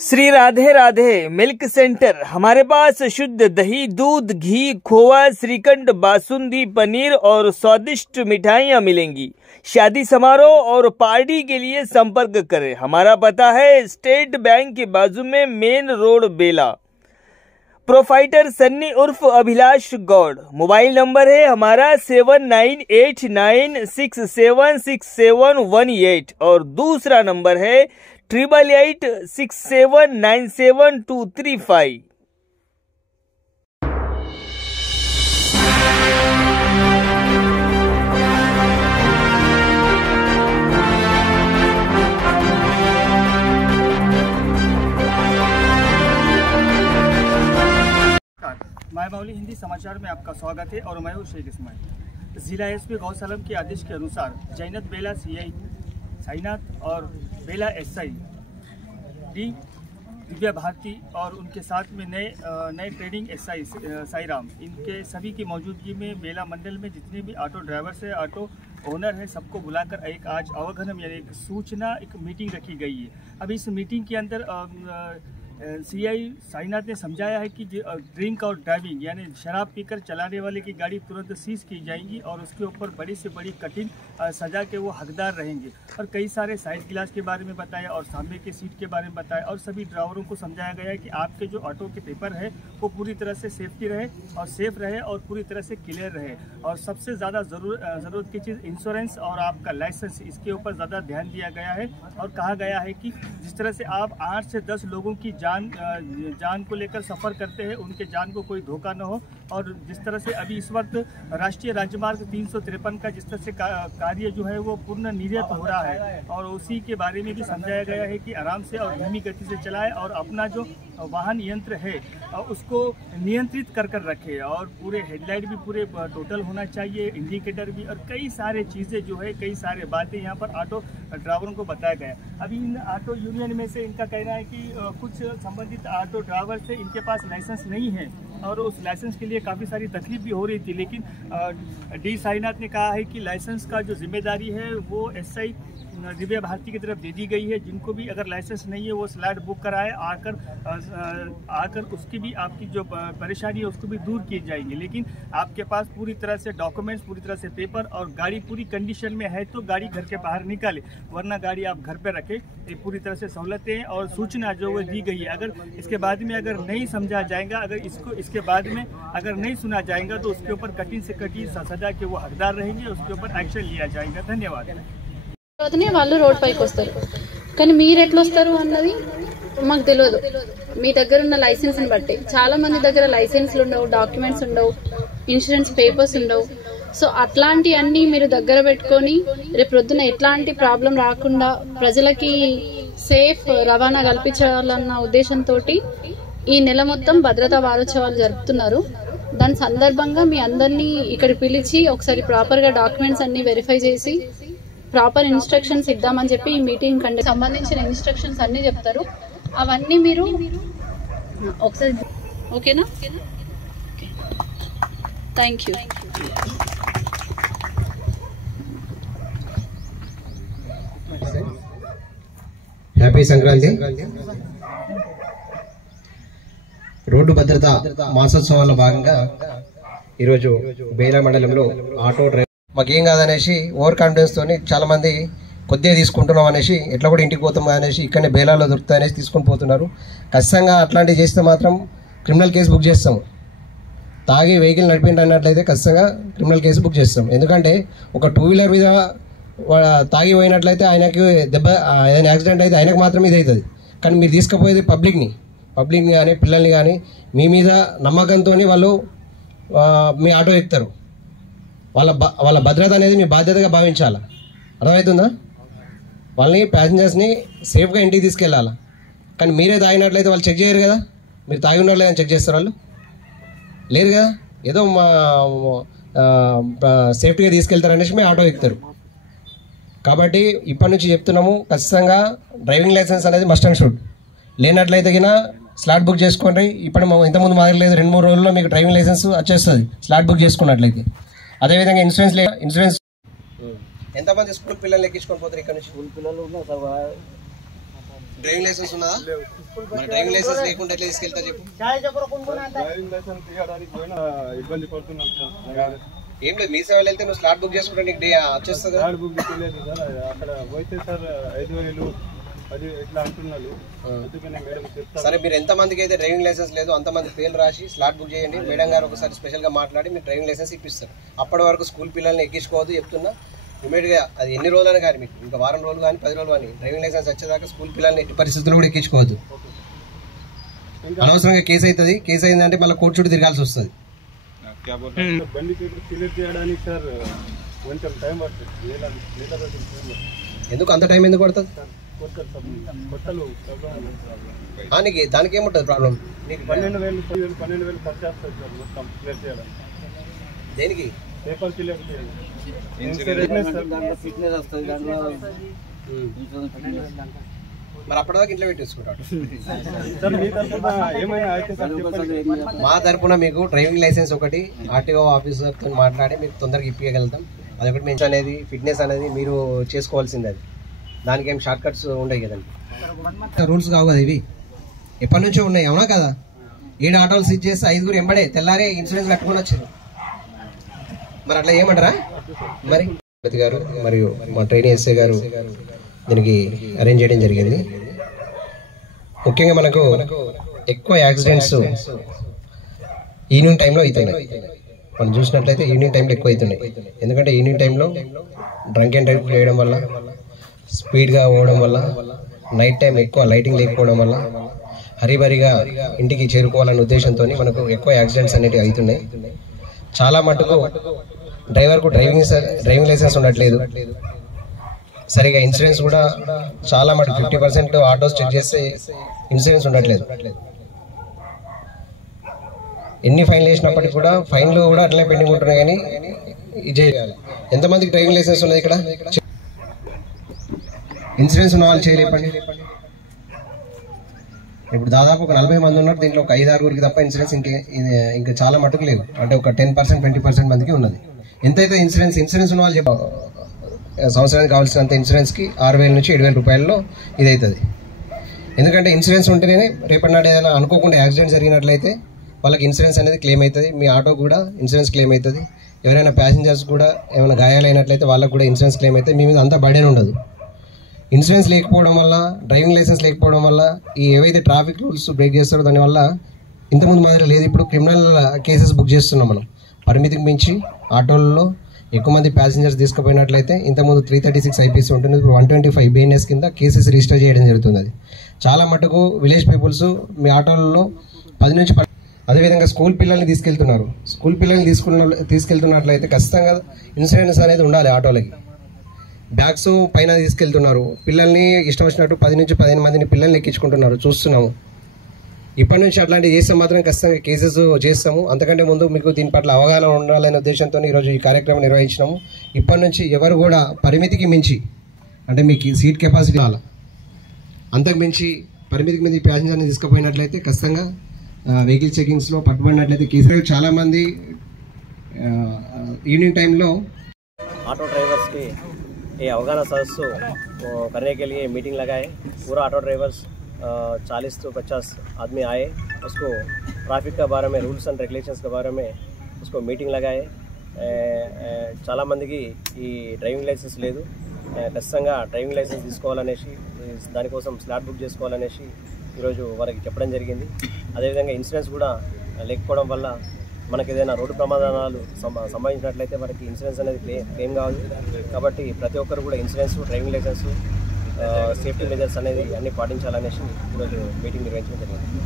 Shri Radhe Radhe milk centre. हमारे पास शुद्ध दही, दूध, घी, खोवा, श्रीखंड, बासुंदी, पनीर और स्वादिष्ट मिठाइयाँ मिलेंगी। शादी समारोह और पार्टी के लिए संपर्क करें। हमारा पता है स्टेट बैंक के बाजू में, मेन रोड, बेला। प्रोफाइटर सन्नी उर्फ अभिलाष गौड़। मोबाइल नंबर है हमारा 7989676718 और दूसरा नंबर है 8886797235। मायबावली हिंदी समाचार में आपका स्वागत है और मैं हूं शेख इस्माइल। जिला एसपी गौसलम के आदेश के अनुसार जैनत बेला सीआई साईनाथ और बेला एसआई डी दिव्या भारती और उनके साथ में नए ट्रेनिंग एसआई साईराम, इनके सभी की मौजूदगी में बेला मंडल में जितने भी ऑटो ड्राइवर्स है, ऑटो ओनर है, सबको बुलाकर एक आज अवगहनम यानी एक सूचना, एक मीटिंग रखी गई है। अभी इस मीटिंग के अंदर सीआई साईनाथ ने समझाया है कि ड्रिंक और ड्राइविंग यानी शराब पीकर चलाने वाले की गाड़ी तुरंत सीज की जाएंगी और उसके ऊपर बड़ी से बड़ी कठिन सज़ा के वो हकदार रहेंगे। और कई सारे साइड गिलास के बारे में बताया और सामने के सीट के बारे में बताया और सभी ड्राइवरों को समझाया गया है कि आपके जो ऑटो के पेपर है वो पूरी तरह से सेफ्टी रहे और सेफ रहे और पूरी तरह से क्लियर रहे। और सबसे ज़्यादा ज़रूरत की चीज़ इंश्योरेंस और आपका लाइसेंस, इसके ऊपर ज़्यादा ध्यान दिया गया है। और कहा गया है कि जिस तरह से आप 8 से 10 लोगों की जान को लेकर सफ़र करते हैं, उनके जान को कोई धोखा न हो। और जिस तरह से अभी इस वक्त राष्ट्रीय राजमार्ग 353 का जिस तरह से कार्य जो है वो पूर्ण निर्यात हो रहा है और उसी के बारे में भी समझाया गया है कि आराम से और धीमी गति से चलाए और अपना जो वाहन यंत्र है उसको नियंत्रित कर रखे और पूरे हेडलाइट भी पूरे टोटल होना चाहिए, इंडिकेटर भी, और कई सारे चीज़ें जो है, कई सारे बातें यहाँ पर ऑटो ड्राइवरों को बताया गया। अभी इन ऑटो यूनियन में से इनका कहना है कि कुछ संबंधित ऑटो ड्राइवर से इनके पास लाइसेंस नहीं है और उस लाइसेंस के लिए काफ़ी सारी तकलीफ भी हो रही थी। लेकिन डी साईनाथ ने कहा है कि लाइसेंस का जो जिम्मेदारी है वो एसआई दिव्या भारती की तरफ दे दी गई है। जिनको भी अगर लाइसेंस नहीं है वो स्लॉट बुक कराए, आकर उसकी भी आपकी जो परेशानी है उसको भी दूर की जाएंगी। लेकिन आपके पास पूरी तरह से डॉक्यूमेंट्स, पूरी तरह से पेपर और गाड़ी पूरी कंडीशन में है तो गाड़ी घर के बाहर निकाले, वरना गाड़ी आप घर पे रखें। ये पूरी तरह से सहूलतें और सूचना जो वो दी गई है। अगर इसके बाद में अगर नहीं समझा जाएगा, अगर इसके बाद में अगर नहीं सुना जाएगा तो उसके ऊपर कठिन से कठिन सजा के वो हकदार रहेंगे, उसके ऊपर एक्शन लिया जाएगा। धन्यवाद। వాళ్ళు రోడ్ పైకి వస్తారు కానీ మీరు ఎట్లా వస్తారు అన్నది మాకు తెలియదు। మీ దగ్గర ఉన్న లైసెన్స్ ని బట్టి చాలా మంది దగ్గర లైసెన్స్లు ఉండవు, డాక్యుమెంట్స్ ఉండవు, ఇన్సూరెన్స్ పేపర్స్ ఉండవు। సో అట్లాంటి అన్ని మీరు దగ్గర పెట్టుకొని రేపు ప్రొద్దున ఎట్లాంటి ప్రాబ్లం రాకుండా ప్రజలకి సేఫ్ రవాణా కల్పించాలన్న ఉద్దేశంతో ఈ నెల మొత్తం భద్రతా వారోత్సవాలు జరుపుతున్నారు। దాని సందర్భంగా మీ అందరినీ ఇక్కడ పిలిచి ఒకసారి ప్రాపర్ గా డాక్యుమెంట్స్ అన్ని వెరిఫై చేసి ప్రాపర్ ఇన్స్ట్రక్షన్స్ ఇద్దామని చెప్పి ఈ మీటింగ్ కంటే సంబంధించిన ఇన్స్ట్రక్షన్స్ అన్ని చెప్తారు। అవన్నీ మీరు ఒకసారి ఓకేనా? Thank you. Happy Sankranti. Road భద్రత మాసోత్సవాల్లో భాగంగా ఈరోజు బేలా మండలంలో ఆటో డ్రైవర్ మాకేం కాదనేసి ఓవర్ కాన్ఫిడెన్స్ తోని చాలా మంది కొద్దిగా తీసుకుంటున్నాం అనేసి ఎట్లా కూడా ఇంటికి పోతాం అనేసి ఇక్కడనే బేలాలో దొరుకుతాయి అనేసి తీసుకొని పోతున్నారు। ఖచ్చితంగా అట్లాంటివి చేస్తే మాత్రం క్రిమినల్ కేసు బుక్ చేస్తాము। తాగి వెహికల్ నడిపిండి అన్నట్లయితే ఖచ్చితంగా క్రిమినల్ కేసు బుక్ చేస్తాం। ఎందుకంటే ఒక 2 వీలర్ మీద తాగి పోయినట్లయితే ఆయనకి దెబ్బ, ఏదైనా యాక్సిడెంట్ అయితే ఆయనకు మాత్రం ఇది అవుతుంది। కానీ మీరు తీసుకుపోయేది పబ్లిక్ని కానీ పిల్లల్ని కానీ మీ మీద నమ్మకంతో వాళ్ళు మీ ఆటో ఎక్కుతారు। వాళ్ళ భద్రత అనేది మీ బాధ్యతగా భావించాలి। అర్థమవుతుందా? వాళ్ళని ప్యాసింజర్స్ని సేఫ్గా ఇంటికి తీసుకెళ్ళాలి। కానీ మీరే తాగినట్లయితే వాళ్ళు చెక్ చేయరు కదా, మీరు తాగి ఉన్నట్లయితే చెక్ చేస్తారు వాళ్ళు? లేరు కదా, ఏదో మా సేఫ్టీగా తీసుకెళ్తారనేసి మీ ఆటో ఎక్కుతారు। కాబట్టి ఇప్పటి నుంచి చెప్తున్నాము, ఖచ్చితంగా డ్రైవింగ్ లైసెన్స్ అనేది మస్ట్ అండ్ షుడ్। లేనట్లయితే కినా స్లాట్ బుక్ చేసుకోండి। ఇప్పుడు ఇంతకుముందు మాదిరి లేదు, 2-3 రోజుల్లో మీకు డ్రైవింగ్ లైసెన్స్ వచ్చేస్తుంది స్లాట్ బుక్ చేసుకున్నట్లయితే। అదేవిధంగా ఇన్సూరెన్స్ ఎంతమంది స్కూల్ పిల్లలు ఎక్కించుకొని పోతారు ఇక్కడ నుంచి? స్కూల్ పిల్లలు ఉన్నారు డ్రైవింగ్ లైసెన్స్ ఉన్నదా? మరి డ్రైవింగ్ లైసెన్స్ లేకుండా ఎట్లా తీసుకెళ్తా చెప్పు. ఇబ్బంది పడుతున్నాం సార్. ఏం లేదు, మీ సేవలు వెళ్తే నువ్వు స్లాట్ బుక్ చేసుకుంటే నీకు వచ్చేస్తుంది. స్లాట్ బుక్ చేయలేదు సార్, అక్కడ పోతే సార్ 5,000 అది ఎట్లా అంటున్నారు. అందుకనే మేడం చెప్తాను. సరే, మీరు ఎంతమందికి అయితే డ్రైవింగ్ లైసెన్స్ లేదు అంతమంది పేర్లు రాసి స్లాట్ బుక్ చేయండి. మేడం గారు ఒకసారి స్పెషల్గా మాట్లాడి మీకు డ్రైవింగ్ లైసెన్స్ ఇప్పిస్తారు. అప్పటి వరకు స్కూల్ పిల్లల్ని ఎక్కించుకోవద్దు చెప్తున్నా. ఇమీడియట్గా అది ఎన్ని రోజులని కానీ మీకు ఇంకా వారం రోజులు కానీ 10 రోజులు కానీ డ్రైవింగ్ లైసెన్స్ వచ్చేదాకా స్కూల్ పిల్లల్ని ఎట్టి పరిస్థితుల్లో కూడా ఎక్కించుకోవద్దు. అనవసరంగా కేసు అవుతుంది. కేసు అయిందంటే మళ్ళీ కోర్టు చుట్టూ తిరగాల్సి వస్తుంది. బండి క్లియర్ చేయడానికి సార్ కొంచెం టైం పడుతుంది. ఎందుకు అంత టైం ఎందుకు పడుతుంది? నీకు దానికి ఏముంటుంది ప్రాబ్లం? నీకు 12,000 ఖర్చు వస్తుంది సార్ మొత్తం క్లియర్ చేయడానికి. దేనికి? పేపర్ క్లియర్ చేయాలి. మరి అప్పటిదాకా ఇంట్లో పెట్టేసుకుంటాడు. ఏమైనా అయితే సార్ చెప్పండి. మా తరపున మీకు డ్రైవింగ్ లైసెన్స్ ఒకటి ఆర్టీఓ ఆఫీసర్తో మాట్లాడి మీకు తొందరగా ఇప్పించగలుగుతాం. అదొకటి మెన్స్ అనేది ఫిట్నెస్ అనేది మీరు చేసుకోవాల్సింది. అది దానికి ఏం షార్ట్ కట్స్ ఉండవు కదండి. రూల్స్ కావు కదా ఇవి, ఎప్పటి నుంచో ఉన్నాయి. అవునా కదా? 7 ఆటోలు సీజ్ చేస్తే 5 ఎంబడే తెల్లారే ఇన్సూరెన్స్ కట్టుకుని వచ్చారు. మరి అట్లా ఏమంటారా? మరి గారు మరియు మా ట్రైనింగ్ ఎస్ఐ గారు దీనికి అరేంజ్ చేయడం జరిగింది. ముఖ్యంగా మనకు ఎక్కువ యాక్సిడెంట్స్ ఈవినింగ్ టైంలో అవుతున్నాయి. మనం చూసినట్లయితే ఈవినింగ్ టైంలో ఎక్కువ అవుతున్నాయి. ఎందుకంటే ఈవినింగ్ టైంలో డ్రంక్ అండ్ డ్రైవ్ చేయడం వల్ల, స్పీడ్గా పోవడం వల్ల, నైట్ టైం ఎక్కువ లైటింగ్ లేకపోవడం వల్ల, హరిబరిగా ఇంటికి చేరుకోవాలనే ఉద్దేశంతో మనకు ఎక్కువ యాక్సిడెంట్స్ అనేవి అవుతున్నాయి. చాలా మటుకు డ్రైవర్కు డ్రైవింగ్ లైసెన్స్ ఉండట్లేదు. సరిగా ఇన్సూరెన్స్ కూడా చాలా మటుకు 50% ఆటోస్ చెక్ చేస్తే ఇన్సూరెన్స్ ఉండట్లేదు. ఎన్ని ఫైన్లు వేసినప్పటికీ కూడా ఫైన్లు కూడా అట్లనే పెండింగ్ ఉంటున్నాయి. కానీ ఇది ఎంతమందికి డ్రైవింగ్ లైసెన్స్ ఉన్నది ఇక్కడ? ఇన్సూరెన్స్ ఉన్న వాళ్ళు చేయలేపండి. ఇప్పుడు దాదాపు ఒక 40 మంది ఉన్నారు. దీంట్లో ఒక 5-6 తప్ప ఇన్సూరెన్స్ ఇంకా చాలా మటుకు లేవు. అంటే ఒక 10% 20% మందికి ఉన్నది. ఎంతైతే ఇన్సూరెన్స్ ఉన్న వాళ్ళు సంవత్సరానికి కావాల్సినంత ఇన్సూరెన్స్కి 6,000 నుంచి 7,000 రూపాయల్లో ఇది అవుతుంది. ఎందుకంటే ఇన్సూరెన్స్ ఉంటేనే రేపటి నాడు ఏదైనా అనుకోకుండా యాక్సిడెంట్ జరిగినట్లయితే వాళ్ళకి ఇన్సూరెన్స్ అనేది క్లెయిమ్ అవుతుంది. మీ ఆటో కూడా ఇన్సూరెన్స్ క్లెయిమ్ అవుతుంది. ఎవరైనా ప్యాసింజర్స్ కూడా ఏమైనా గాయాలైనట్లయితే వాళ్ళకు కూడా ఇన్సూరెన్స్ క్లెయిమ్ అవుతుంది. మీ మీద అంతా బర్డెన్ ఉండదు. ఇన్సూరెన్స్ లేకపోవడం వల్ల, డ్రైవింగ్ లైసెన్స్ లేకపోవడం వల్ల ఈ ఏవైతే ట్రాఫిక్ రూల్స్ బ్రేక్ చేస్తారో దానివల్ల ఇంతకుముందు మాదిరి లేదు. ఇప్పుడు క్రిమినల్ కేసెస్ బుక్ చేస్తున్నాం మనం. పరిమితికి మించి ఆటోలలో ఎక్కువ మంది ప్యాసింజర్స్ తీసుకుపోయినట్లయితే ఇంతకుముందు 336 IPC ఉంటుంది. ఇప్పుడు 125 BNS కింద కేసెస్ రిజిస్టర్ చేయడం జరుగుతుంది. అది చాలా మటుకు విలేజ్ పీపుల్స్ మీ ఆటోలలో 10 నుంచి 10. అదేవిధంగా స్కూల్ పిల్లల్ని తీసుకెళ్తున్నారు. స్కూల్ పిల్లల్ని తీసుకెళ్తున్నట్లయితే ఖచ్చితంగా ఇన్సూరెన్స్ అనేది ఉండాలి. ఆటోలకి బ్యాగ్స్ పైన తీసుకెళ్తున్నారు. పిల్లల్ని ఇష్టం వచ్చినట్టు 10 నుంచి 15 మందిని పిల్లల్ని ఎక్కించుకుంటున్నారు, చూస్తున్నాము. ఇప్పటి నుంచి అట్లాంటివి చేస్తే మాత్రం ఖచ్చితంగా కేసెస్ చేస్తాము. అంతకంటే ముందు మీకు దీని పట్ల అవగాహన ఉండాలనే ఉద్దేశంతో ఈరోజు ఈ కార్యక్రమం నిర్వహించినాము. ఇప్పటి నుంచి ఎవరు కూడా పరిమితికి మించి, అంటే మీకు సీట్ కెపాసిటీ కావాలి, అంతకు మించి పరిమితికి మించి ప్యాసింజర్ని తీసుకుపోయినట్లయితే ఖచ్చితంగా వెహికల్ చెకింగ్స్లో పట్టుబడినట్లయితే కేసులు. చాలామంది ఈవినింग टाइम लो ऑटो ड्राइवर्स के ये अवगाहना सदस्य करने के लिए मीटिंग लगाए। पूरा ऑटो ड्राइवर्स 40 से 50 आदमी आए, उसको ट्रैफिक के बारे में, रूल्स एंड रेगुलेशंस के बारे में उसको मीटिंग लगाए। చాలా మందికి ఈ డ్రైవింగ్ లైసెన్స్ లేదు, ఖచ్చితంగా డ్రైవింగ్ లైసెన్స్ తీసుకోవాలనేసి, దానికోసం స్లాట్ బుక్ చేసుకోవాలనేసి ఈరోజు వాళ్ళకి చెప్పడం జరిగింది. అదేవిధంగా ఇన్సూరెన్స్ కూడా లేకపోవడం వల్ల మనకి ఏదైనా రోడ్డు ప్రమాదాలు సంభవించినట్లయితే మనకి ఇన్సూరెన్స్ అనేది క్లెయిమ్ కావాలి. కాబట్టి ప్రతి ఒక్కరు కూడా insurance, driving licence, safety measures అనేది అన్నీ పాటించాలనేసి ఈరోజు మీటింగ్ నిర్వహించడం జరిగింది.